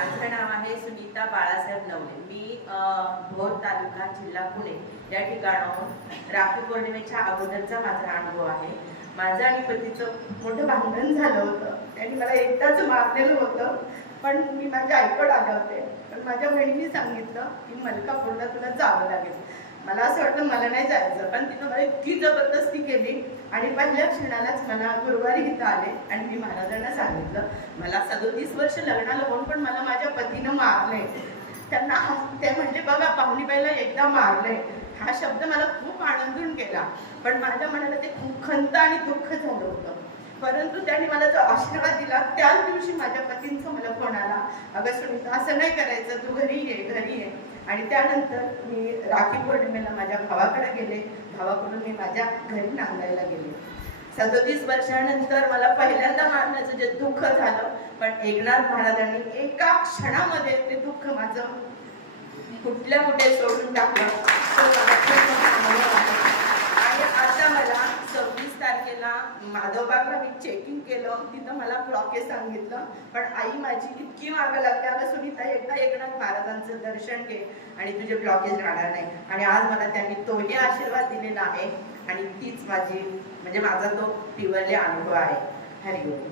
माझं नाव आहे सुनीता बाळासाहेब नवले. मी भोर तालुका जिल्हा पुणे या ठिकाणाहून राखी पौर्णिमेच्या अगोदरचा माझा अनुभव आहे. माझं आणि पतीचं मोठं भांडण झालं होतं. त्यांनी मला एकदाच मारलेलं होतं, पण मी माझ्या आईकडे आले होते. पण माझ्या बहिणीने सांगितलं की मलकापूरला तुला जावं लागेल. मला असं वाटलं मला नाही जायचं, पण तिनं मला इतकी जबरदस्ती केली आणि पहिल्या क्षणालाच मला गुरुवारी इथं आले आणि मी महाराजांना सांगितलं मला 37 वर्ष लग्नाला होऊन पण मला माझ्या पतीनं मारलंय. त्यांना ते म्हणजे बघा पाहुणीबाईला एकदा मारलंय हा शब्द मला खूप आनंदून केला, पण माझ्या मनाला ते खूप खंत आणि दुःख झालं होतं. परंतु त्यांनी मला जो आशीर्वाद दिला त्याच दिवशी माझ्या पतींचा मला फोन आला, अगं सुनीता असं नाही करायचं, तू घरी ये. आणि त्यानंतर मी राखी पौर्णिमेला माझ्या भावाकडे गेले. भावाकडून मी माझ्या घरी नांदायला गेले. 37 वर्षानंतर मला पहिल्यांदा मारण्याचं जे दुःख झालं, पण एकनाथ महाराजांनी एका क्षणामध्ये ते दुःख माझं कुठल्या कुठे सोडून टाकलं. आणि आता मला 26 तारखेला माधवबागला मी चेकिंग केलं, तिथं मला ब्लॉकेज सांगितलं, पण आई माझी इतकी मागं लागते, अगं सुनीता एकदा एकनाथ महाराजांचं दर्शन घे आणि तुझे ब्लॉकेज राहणार नाही. आणि आज मला त्यांनी तोही आशीर्वाद दिलेला आहे आणि तीच माझी म्हणजे माझा तो प्युअरली अनुभव आहे. हरिओम.